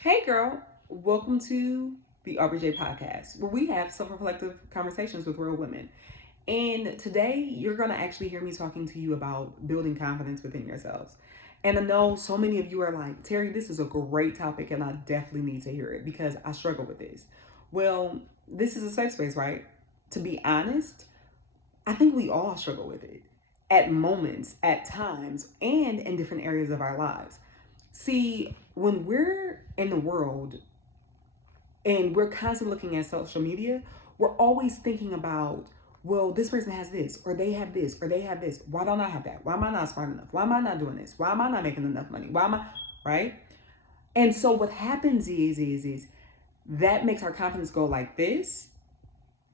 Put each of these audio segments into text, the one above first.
Hey, girl, welcome to the RBJ podcast, where we have self reflective conversations with real women. And today, you're going to actually hear me talking to you about building confidence within yourselves. And I know so many of you are like, Terry, this is a great topic, and I definitely need to hear it because I struggle with this. Well, this is a safe space, right? To be honest, I think we all struggle with it at moments, at times, and in different areas of our lives. See, when we're in the world and we're constantly looking at social media, we're always thinking about, well, this person has this, or they have this, or they have this. Why don't I have that? Why am I not smart enough? Why am I not doing this? Why am I not making enough money? Why am I, right? And so what happens is that makes our confidence go like this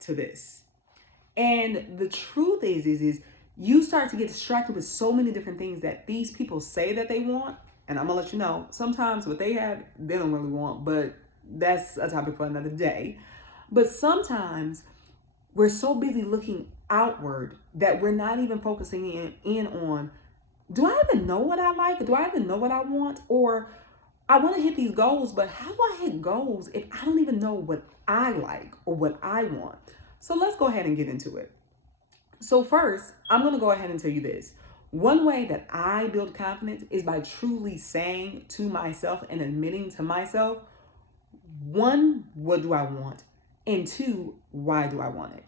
to this. And the truth is you start to get distracted with so many different things that these people say that they want. And I'm gonna let you know, sometimes what they have, they don't really want, but that's a topic for another day. But sometimes we're so busy looking outward that we're not even focusing in on, do I even know what I like? Do I even know what I want? Or I want to hit these goals, but how do I hit goals if I don't even know what I like or what I want? So let's go ahead and get into it. So, first, I'm going to go ahead and tell you this. One way that I build confidence is by truly saying to myself and admitting to myself, one, what do I want? And two, why do I want it?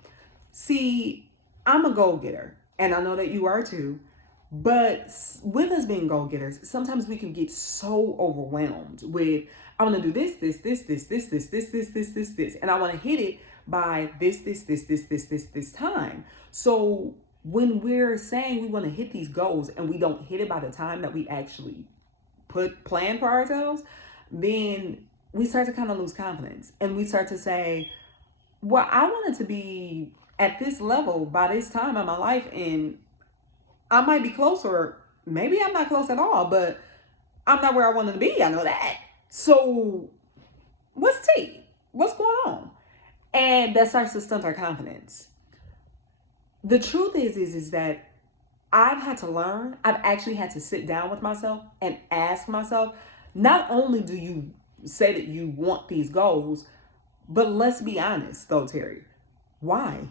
See, I'm a goal getter, and I know that you are too. But with us being goal getters, sometimes we can get so overwhelmed with, I want to do this, and I want to hit it by this time. So when we're saying we want to hit these goals and we don't hit it by the time that we actually plan for ourselves, then we start to kind of lose confidence and we start to say, well, I wanted to be at this level by this time in my life, and I might be closer. Maybe I'm not close at all, but I'm not where I wanted to be. I know that. So, what's T? What's going on? And that starts to stunt our confidence. The truth is that I've had to learn. I've actually had to sit down with myself and ask myself. Not only do you say that you want these goals, but let's be honest, though, Terry. Why?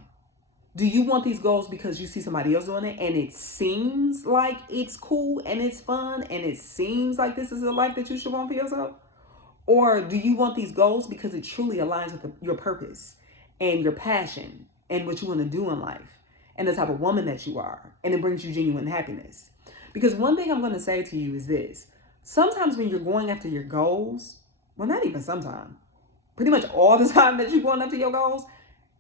Do you want these goals because you see somebody else doing it and it seems like it's cool and it's fun and it seems like this is a life that you should want for yourself? Or do you want these goals because it truly aligns with your purpose and your passion and what you want to do in life and the type of woman that you are, and it brings you genuine happiness? Because one thing I'm going to say to you is this: sometimes when you're going after your goals, well, not even sometimes, pretty much all the time that you're going after your goals,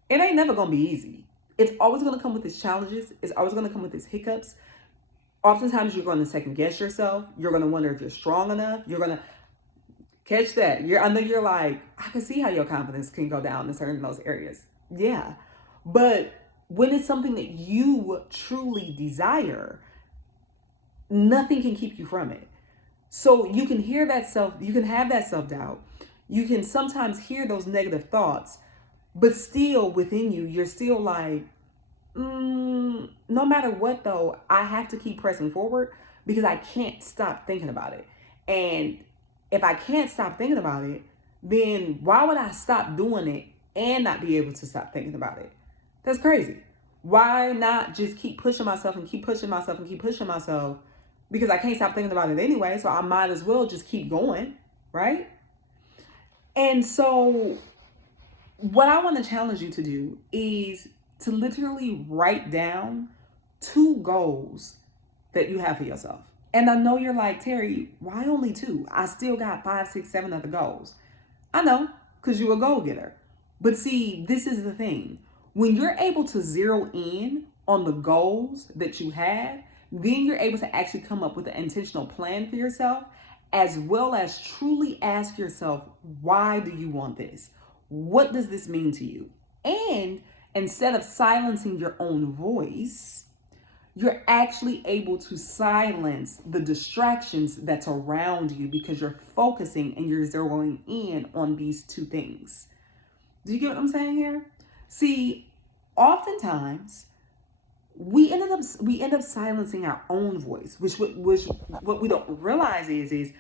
it ain't never going to be easy. It's always going to come with its challenges. It's always going to come with its hiccups. Oftentimes, you're going to second guess yourself. You're going to wonder if you're strong enough. You're going to catch that. I know you're like, I can see how your confidence can go down in certain those areas. Yeah. But when it's something that you truly desire, nothing can keep you from it. So you can you can have that self-doubt. You can sometimes hear those negative thoughts, but still within you, you're still like, no matter what though, I have to keep pressing forward because I can't stop thinking about it. And if I can't stop thinking about it, then why would I stop doing it and not be able to stop thinking about it? That's crazy. Why not just keep pushing myself and keep pushing myself and keep pushing myself? Because I can't stop thinking about it anyway, so I might as well just keep going, right? And so what I want to challenge you to do is to literally write down two goals that you have for yourself. And I know you're like, Terry, why only two? I still got 5, 6, 7 other goals. I know, because you're a goal getter. But see, this is the thing. When you're able to zero in on the goals that you have, then you're able to actually come up with an intentional plan for yourself, as well as truly ask yourself, why do you want this? What does this mean to you? And instead of silencing your own voice, you're actually able to silence the distractions that's around you because you're focusing and you're zeroing in on these two things. Do you get what I'm saying here? See, oftentimes we end up silencing our own voice, which what we don't realize is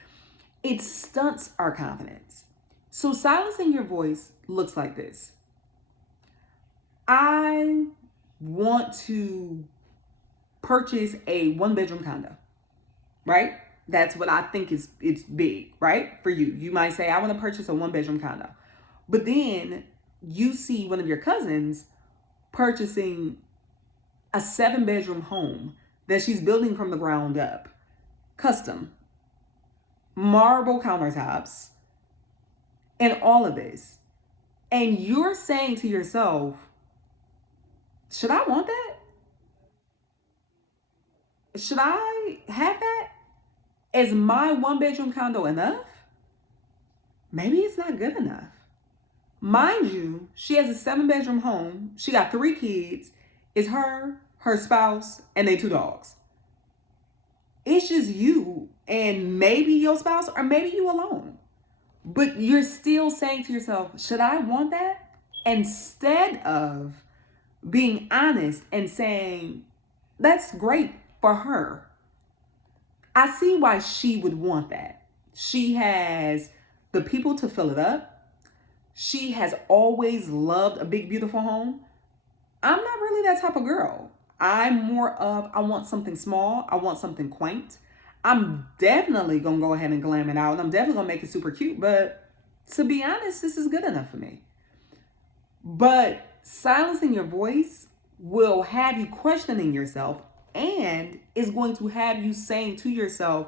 it stunts our confidence. So silencing your voice looks like this. I want to purchase a 1-bedroom condo, right? That's what I think is it's big, right? For you. You might say, I want to purchase a 1-bedroom condo. But then you see one of your cousins purchasing a 7-bedroom home that she's building from the ground up, custom, marble countertops, and all of this. And you're saying to yourself, should I want that? Should I have that? Is my 1-bedroom condo enough? Maybe it's not good enough. Mind you, she has a 7-bedroom home. She got 3 kids. It's her spouse, and they 2 dogs. It's just you and maybe your spouse, or maybe you alone. But you're still saying to yourself, should I want that? Instead of being honest and saying, that's great for her. I see why she would want that. She has the people to fill it up. She has always loved a big, beautiful home. I'm not really that type of girl. I'm more of, I want something small. I want something quaint. I'm definitely going to go ahead and glam it out. And I'm definitely going to make it super cute. But to be honest, this is good enough for me. But silencing your voice will have you questioning yourself, and is going to have you saying to yourself,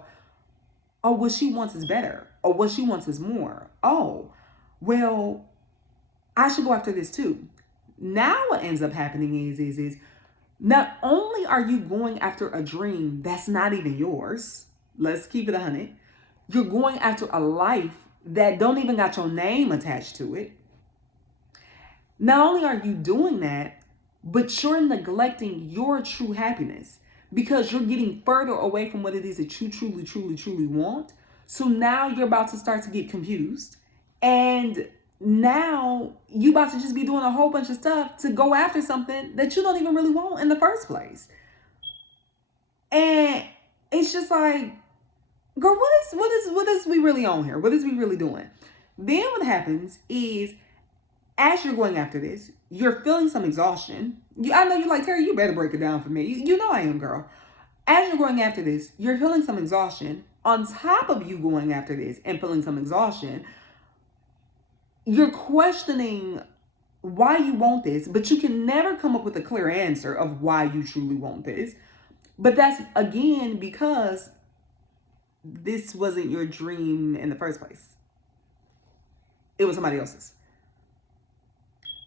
oh, what she wants is better. Or what she wants is more. Oh, well, I should go after this too. Now what ends up happening is not only are you going after a dream that's not even yours, let's keep it 100, you're going after a life that don't even got your name attached to it. Not only are you doing that, but you're neglecting your true happiness because you're getting further away from what it is that you truly want. So now you're about to start to get confused, and now you about to just be doing a whole bunch of stuff to go after something that you don't even really want in the first place. And it's just like, girl, what is we really on here? What is we really doing? Then what happens is, as you're going after this, you're feeling some exhaustion. I know you're like, Teri, you better break it down for me. You know I am, girl. As you're going after this, you're feeling some exhaustion. On top of you going after this and feeling some exhaustion, you're questioning why you want this, but you can never come up with a clear answer of why you truly want this. But that's, again, because this wasn't your dream in the first place. It was somebody else's.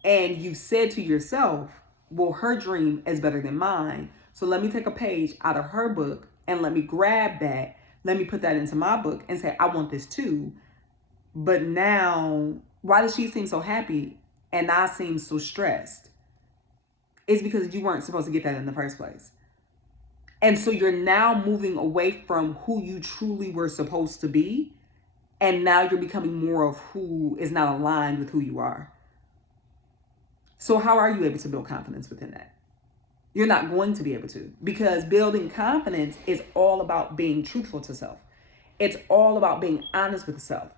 And you said to yourself, well, her dream is better than mine. So let me take a page out of her book and let me grab that. Let me put that into my book and say, I want this too. But now, why does she seem so happy and I seem so stressed? It's because you weren't supposed to get that in the first place. And so you're now moving away from who you truly were supposed to be. And now you're becoming more of who is not aligned with who you are. So how are you able to build confidence within that? You're not going to be able to, because building confidence is all about being truthful to self. It's all about being honest with self.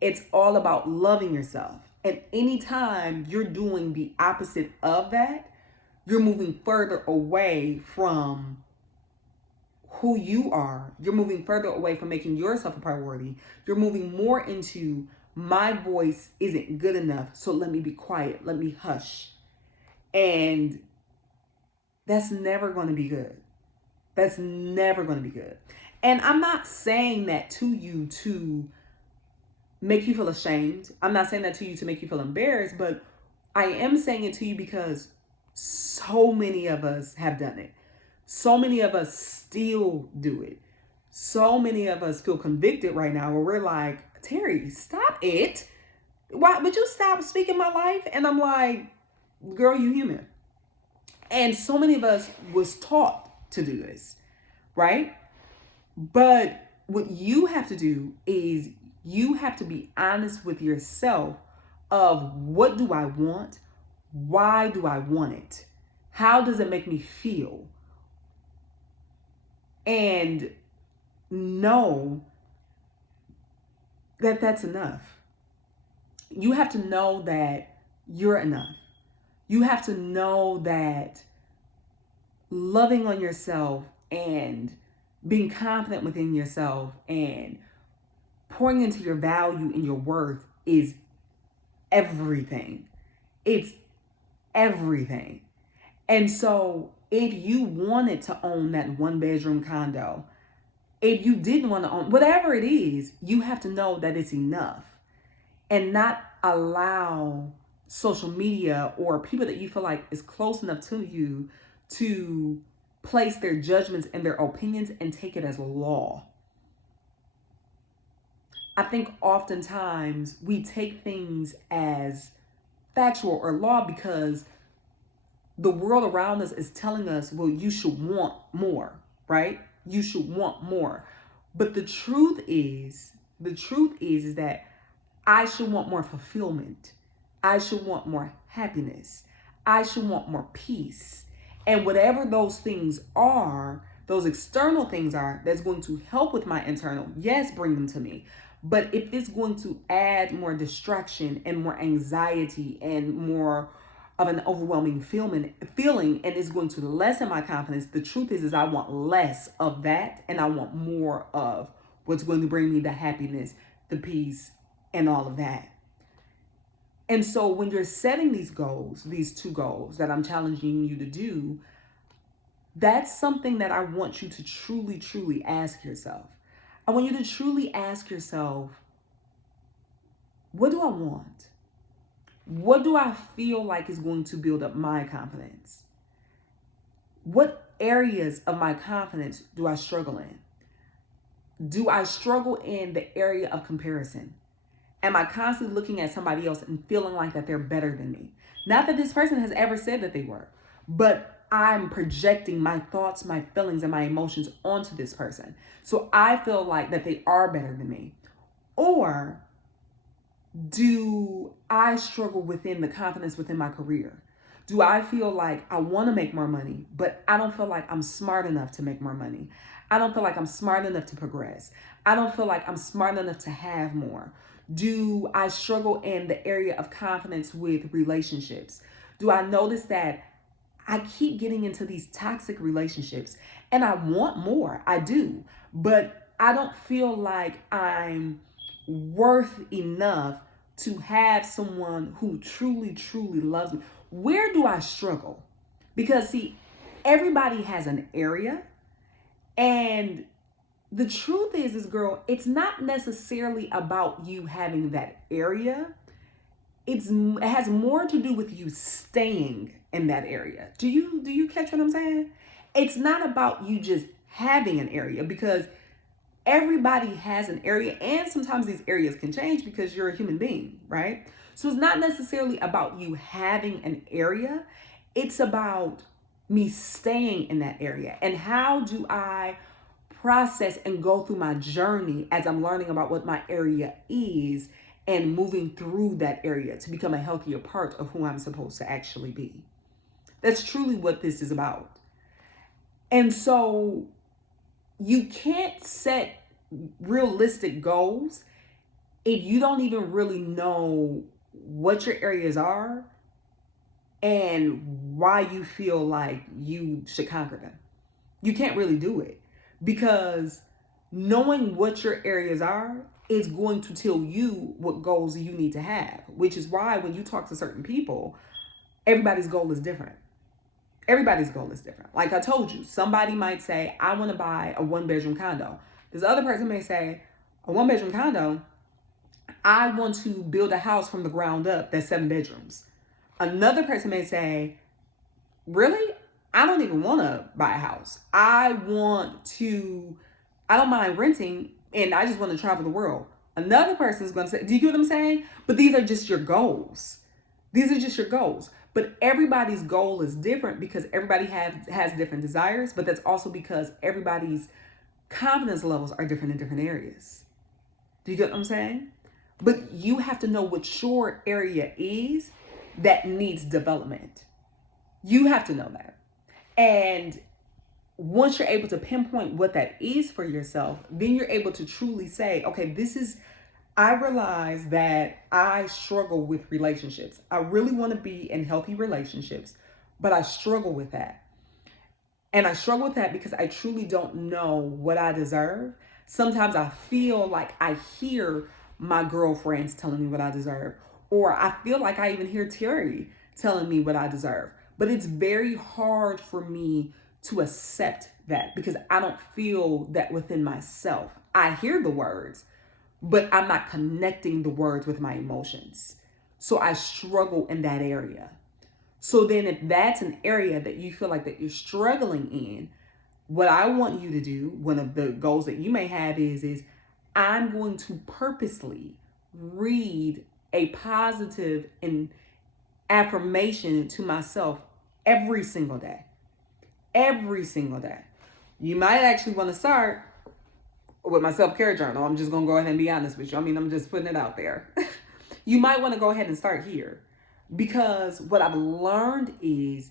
It's all about loving yourself. And anytime you're doing the opposite of that, you're moving further away from who you are. You're moving further away from making yourself a priority. You're moving more into, my voice isn't good enough, so let me be quiet. Let me hush. And that's never going to be good. That's never going to be good. And I'm not saying that to you to make you feel ashamed. I'm not saying that to you to make you feel embarrassed, but I am saying it to you because so many of us have done it. So many of us still do it. So many of us feel convicted right now where we're like, Teri, stop it. Why would you stop speaking my life? And I'm like, girl, you human. And so many of us was taught to do this, right? But what you have to do is you have to be honest with yourself of, what do I want? Why do I want it? How does it make me feel? And know that that's enough. You have to know that you're enough. You have to know that loving on yourself and being confident within yourself and pouring into your value and your worth is everything. It's everything. And so if you wanted to own that 1 bedroom condo, if you didn't want to own whatever it is, you have to know that it's enough and not allow social media or people that you feel like is close enough to you to place their judgments and their opinions and take it as law. I think oftentimes we take things as factual or law because the world around us is telling us, well, you should want more, right? You should want more. But the truth is that I should want more fulfillment. I should want more happiness. I should want more peace. And whatever those things are, those external things are, that's going to help with my internal, yes, bring them to me. But if it's going to add more distraction and more anxiety and more of an overwhelming feeling and it's going to lessen my confidence, the truth is I want less of that and I want more of what's going to bring me the happiness, the peace, and all of that. And so when you're setting these goals, these 2 goals that I'm challenging you to do, that's something that I want you to truly, truly ask yourself. I want you to truly ask yourself, what do I want? What do I feel like is going to build up my confidence? What areas of my confidence do I struggle in? Do I struggle in the area of comparison? Am I constantly looking at somebody else and feeling like that they're better than me? Not that this person has ever said that they were, but I'm projecting my thoughts, my feelings, and my emotions onto this person. So I feel like that they are better than me. Or do I struggle within the confidence within my career? Do I feel like I want to make more money, but I don't feel like I'm smart enough to make more money? I don't feel like I'm smart enough to progress. I don't feel like I'm smart enough to have more. Do I struggle in the area of confidence with relationships? Do I notice that I keep getting into these toxic relationships and I want more? I do, but I don't feel like I'm worth enough to have someone who truly, truly loves me. Where do I struggle? Because see, everybody has an area, and the truth is girl, it's not necessarily about you having that area. It has more to do with you staying in that area. Do you catch what I'm saying? It's not about you just having an area, because everybody has an area, and sometimes these areas can change because you're a human being, right? So it's not necessarily about you having an area. It's about me staying in that area. And how do I process and go through my journey as I'm learning about what my area is and moving through that area to become a healthier part of who I'm supposed to actually be. That's truly what this is about. And so you can't set realistic goals if you don't even really know what your areas are and why you feel like you should conquer them. You can't really do it, because knowing what your areas are is going to tell you what goals you need to have, which is why when you talk to certain people, everybody's goal is different. Everybody's goal is different. Like I told you, somebody might say, I want to buy a 1 bedroom condo. This other person may say, a 1 bedroom condo, I want to build a house from the ground up that's 7 bedrooms. Another person may say, really? I don't even want to buy a house. I don't mind renting, and I just want to travel the world. Another person is going to say, do you get what I'm saying? But these are just your goals. These are just your goals. But everybody's goal is different because everybody has different desires, but that's also because everybody's confidence levels are different in different areas. Do you get what I'm saying? But you have to know what your area is that needs development. You have to know that. And once you're able to pinpoint what that is for yourself, then you're able to truly say, okay, this is I realize that I struggle with relationships. I really want to be in healthy relationships, but I struggle with that. And I struggle with that because I truly don't know what I deserve. Sometimes I feel like I hear my girlfriends telling me what I deserve, or I feel like I even hear Teri telling me what I deserve. But it's very hard for me to accept that because I don't feel that within myself. I hear the words, but I'm not connecting the words with my emotions. So I struggle in that area. So then if that's an area that you feel like that you're struggling in, what I want you to do, one of the goals that you may have is I'm going to purposely read a positive and affirmation to myself every single day. Every single day. You might actually want to start with my self-care journal. I'm just going to go ahead and be honest with you. I mean, I'm just putting it out there. You might want to go ahead and start here, because what I've learned is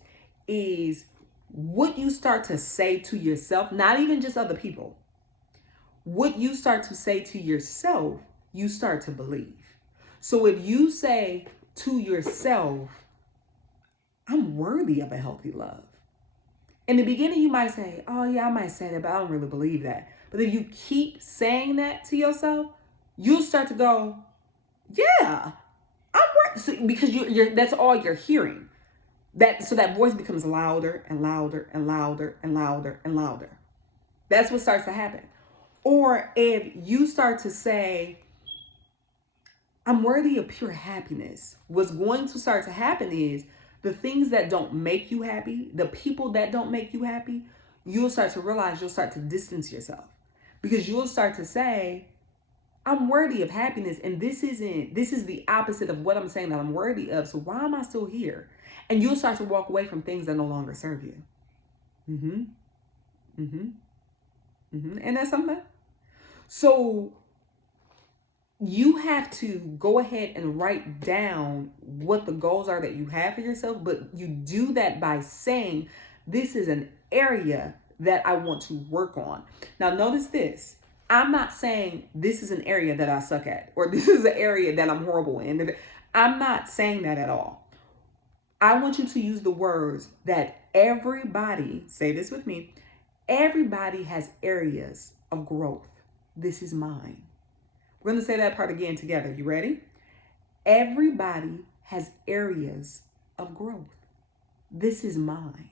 what you start to say to yourself, not even just other people. What you start to say to yourself, you start to believe. So if you say to yourself, I'm worthy of a healthy love. In the beginning, you might say, oh yeah, I might say that, but I don't really believe that. But if you keep saying that to yourself, you'll start to go, yeah, I'm worth, so, because you're that's all you're hearing. So that voice becomes louder and louder and louder and louder and louder. That's what starts to happen. Or if you start to say, I'm worthy of pure happiness, what's going to start to happen is the things that don't make you happy, the people that don't make you happy, you'll start to realize, you'll start to distance yourself, because you'll start to say, I'm worthy of happiness, and this is the opposite of what I'm saying that I'm worthy of. So why am I still here? And you'll start to walk away from things that no longer serve you. Mm-hmm. Mm-hmm. Mm-hmm. And that's something. So you have to go ahead and write down what the goals are that you have for yourself, but you do that by saying, this is an area that I want to work on. Now, notice this. I'm not saying this is an area that I suck at, or this is an area that I'm horrible in. I'm not saying that at all. I want you to use the words that everybody, say this with me, everybody has areas of growth. This is mine. We're going to say that part again together. You ready? Everybody has areas of growth. This is mine.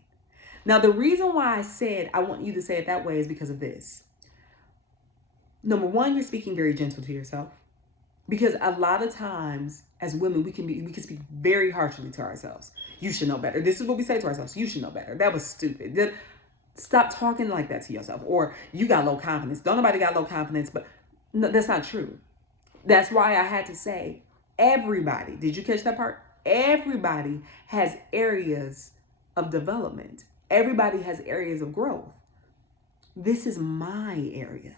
Now, the reason why I said I want you to say it that way is because of this. Number one, you're speaking very gentle to yourself, because a lot of times as women, we can speak very harshly to ourselves. You should know better. This is what we say to ourselves. You should know better. That was stupid. Stop talking like that to yourself. Or you got low confidence. Don't nobody got low confidence, but no, that's not true. That's why I had to say everybody. Did you catch that part? Everybody has areas of development. Everybody has areas of growth. This is my area.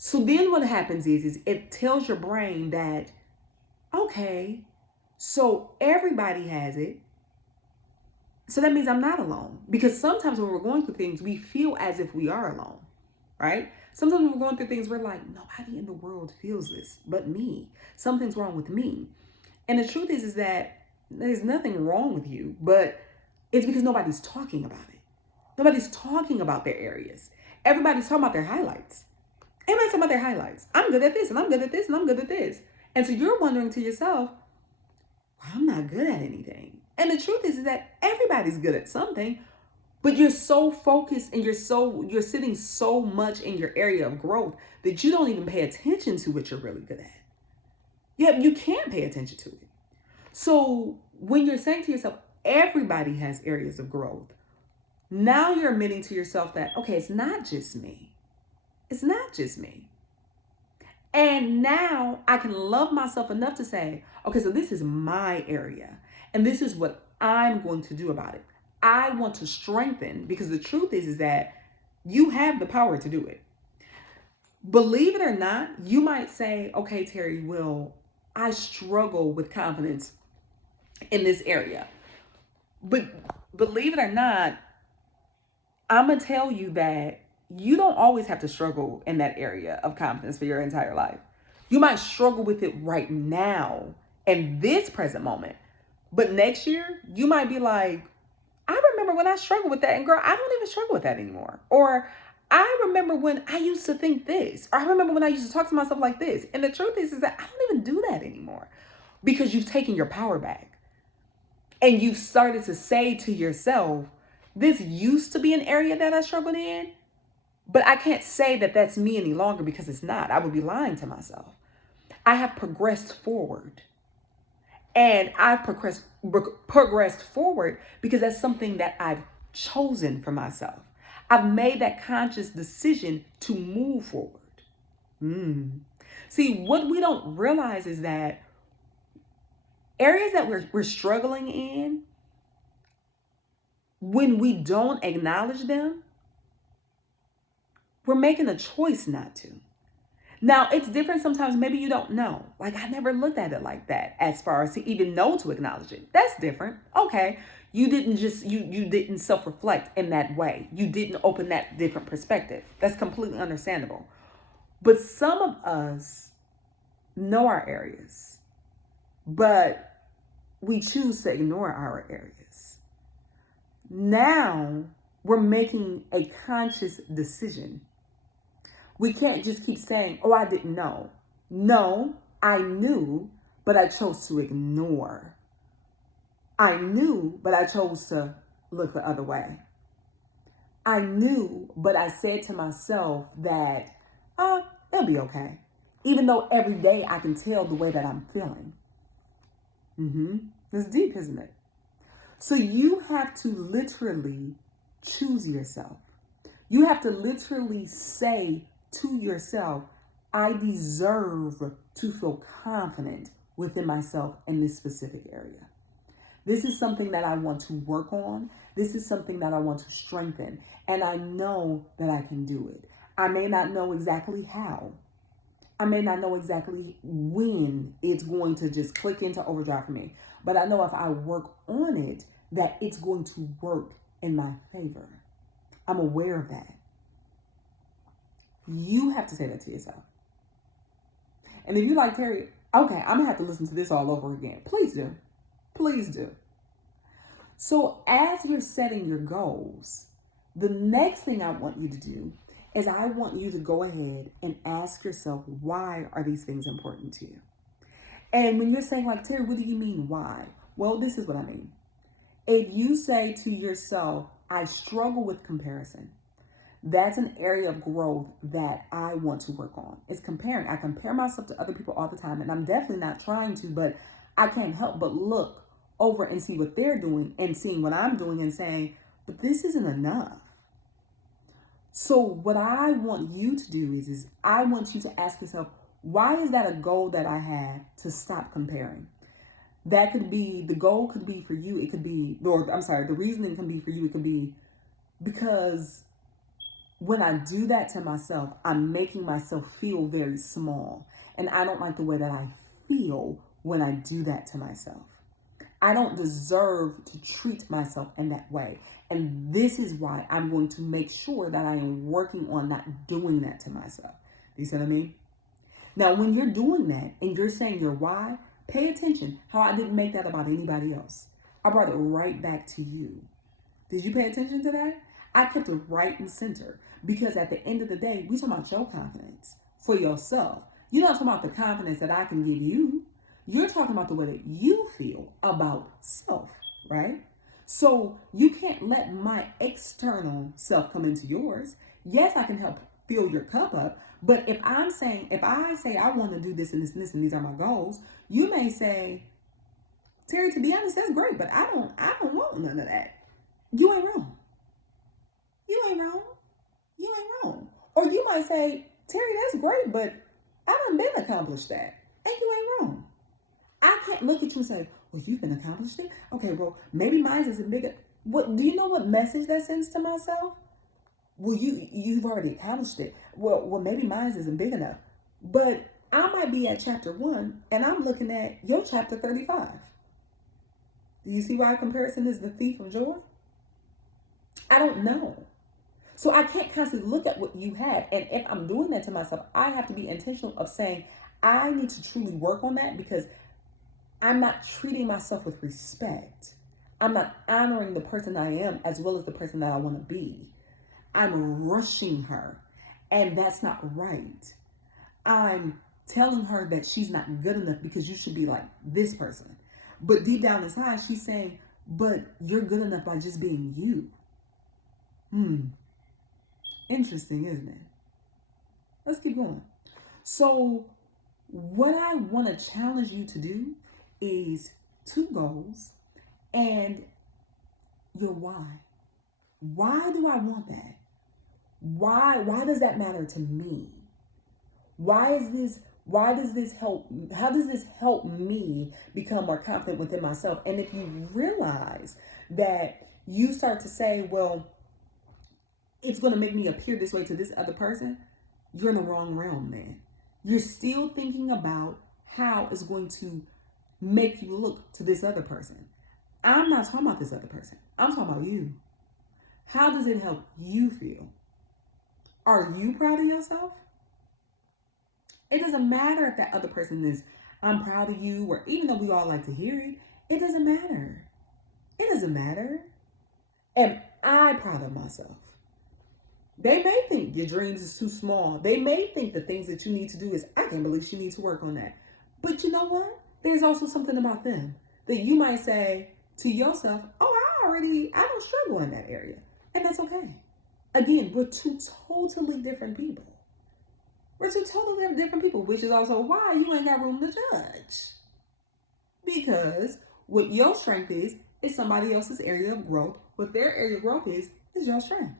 So then what happens is it tells your brain that, okay, so everybody has it. So that means I'm not alone. Because sometimes when we're going through things, we feel as if we are alone, right? Sometimes when we're going through things, we're like, nobody in the world feels this but me. Something's wrong with me. And the truth is that there's nothing wrong with you, but it's because nobody's talking about it. Nobody's talking about their areas. Everybody's talking about their highlights. Everybody's talking about their highlights. I'm good at this, and I'm good at this, and I'm good at this. And so you're wondering to yourself, well, I'm not good at anything. And the truth is that everybody's good at something, but you're so focused and you're sitting so much in your area of growth that you don't even pay attention to what you're really good at. Yeah, you can't pay attention to it. So when you're saying to yourself, everybody has areas of growth, now you're admitting to yourself that, okay, it's not just me. It's not just me. And now I can love myself enough to say, okay, so this is my area, and this is what I'm going to do about it. I want to strengthen, because the truth is that you have the power to do it. Believe it or not, you might say, okay, Teri, well, I struggle with confidence in this area. But believe it or not, I'm going to tell you that you don't always have to struggle in that area of confidence for your entire life. You might struggle with it right now in this present moment. But next year, you might be like, I remember when I struggled with that, and girl, I don't even struggle with that anymore. Or I remember when I used to think this. Or I remember when I used to talk to myself like this. And the truth is that I don't even do that anymore because you've taken your power back. And you've started to say to yourself, this used to be an area that I struggled in, but I can't say that that's me any longer because it's not. I would be lying to myself. I have progressed forward. And I've progressed forward because that's something that I've chosen for myself. I've made that conscious decision to move forward. See, what we don't realize is that areas that we're struggling in, when we don't acknowledge them, we're making a choice not to. Now, it's different sometimes. Maybe you don't know. Like, I never looked at it like that as far as to even know to acknowledge it. That's different. Okay. You didn't self-reflect in that way. You didn't open that different perspective. That's completely understandable. But some of us know our areas, but we choose to ignore our areas. Now we're making a conscious decision. We can't just keep saying, oh, I didn't know. No, I knew, but I chose to ignore. I knew, but I chose to look the other way. I knew, but I said to myself that, it'll be okay. Even though every day I can tell the way that I'm feeling. It's deep, isn't it? So you have to literally choose yourself. You have to literally say to yourself, I deserve to feel confident within myself in this specific area. This is something that I want to work on. This is something that I want to strengthen. And I know that I can do it. I may not know exactly how. I may not know exactly when it's going to just click into overdrive for me. But I know if I work on it, that it's going to work in my favor. I'm aware of that. You have to say that to yourself. And if you're like, Teri, okay, I'm going to have to listen to this all over again. Please do. Please do. So as you're setting your goals, the next thing I want you to do is I want you to go ahead and ask yourself, why are these things important to you? And when you're saying like, Teri, what do you mean why? Well, this is what I mean. If you say to yourself, I struggle with comparison, that's an area of growth that I want to work on. It's comparing. I compare myself to other people all the time, and I'm definitely not trying to, but I can't help but look over and see what they're doing and seeing what I'm doing and saying, but this isn't enough. So what I want you to do is I want you to ask yourself, why is that a goal that I have to stop comparing? That could be, the goal could be for you, it could be, or I'm sorry, the reasoning can be for you, it could be because when I do that to myself, I'm making myself feel very small. And I don't like the way that I feel when I do that to myself. I don't deserve to treat myself in that way. And this is why I'm going to make sure that I am working on not doing that to myself. Do you see what I mean? Now, when you're doing that and you're saying your why, pay attention how I didn't make that about anybody else. I brought it right back to you. Did you pay attention to that? I kept it right in center because at the end of the day, we're talking about your confidence for yourself. You're not talking about the confidence that I can give you. You're talking about the way that you feel about self, right? So you can't let my external self come into yours. Yes, I can help fill your cup up. But if I say I want to do this and this and this and these are my goals, you may say, Teri, to be honest, that's great, but I don't want none of that. You ain't wrong. You ain't wrong. You ain't wrong. Or you might say, Teri, that's great, but I done been accomplished that. And you ain't wrong. I can't look at you and say, well, you've been accomplished it? Okay, well, maybe mine isn't bigger. What do you know what message that sends to myself? Well, you've already accomplished it. Well, maybe mine isn't big enough. But I might be at chapter 1 and I'm looking at your chapter 35. Do you see why comparison is the thief of joy? I don't know. So I can't constantly look at what you have. And if I'm doing that to myself, I have to be intentional of saying, I need to truly work on that because I'm not treating myself with respect. I'm not honoring the person I am as well as the person that I want to be. I'm rushing her, and that's not right. I'm telling her that she's not good enough because you should be like this person. But deep down inside, she's saying, but you're good enough by just being you. Interesting, isn't it? Let's keep going. So, what I want to challenge you to do is 2 goals and your why. Why do I want that? Why does that matter to me? Why does this help? How does this help me become more confident within myself? And if you realize that you start to say, well, it's going to make me appear this way to this other person, you're in the wrong realm, man. You're still thinking about how it's going to make you look to this other person. I'm not talking about this other person. I'm talking about you. How does it help you feel? Are you proud of yourself? It doesn't matter if that other person is, I'm proud of you, or even though we all like to hear it, it doesn't matter. It doesn't matter. Am I proud of myself? They may think your dreams is too small. They may think the things that you need to do is, I can't believe she needs to work on that. But you know what? There's also something about them that you might say to yourself, oh, I don't struggle in that area. And that's okay. Again, we're 2 totally different people. We're 2 totally different people, which is also why you ain't got room to judge. Because what your strength is somebody else's area of growth. What their area of growth is your strength.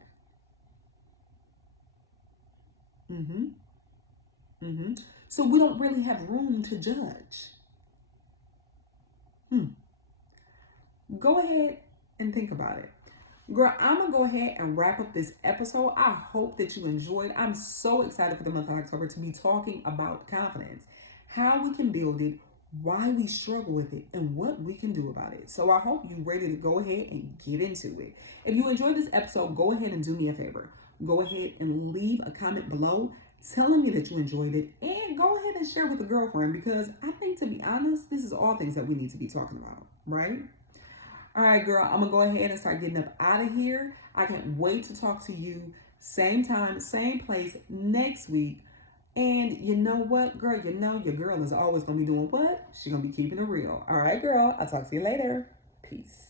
So we don't really have room to judge. Go ahead and think about it. Girl, I'm going to go ahead and wrap up this episode. I hope that you enjoyed. I'm so excited for the month of October to be talking about confidence, how we can build it, why we struggle with it, and what we can do about it. So I hope you're ready to go ahead and get into it. If you enjoyed this episode, go ahead and do me a favor. Go ahead and leave a comment below telling me that you enjoyed it, and go ahead and share with a girlfriend, because I think, to be honest, this is all things that we need to be talking about, right? All right, girl, I'm going to go ahead and start getting up out of here. I can't wait to talk to you same time, same place next week. And you know what, girl? You know your girl is always going to be doing what? She's going to be keeping it real. All right, girl. I'll talk to you later. Peace.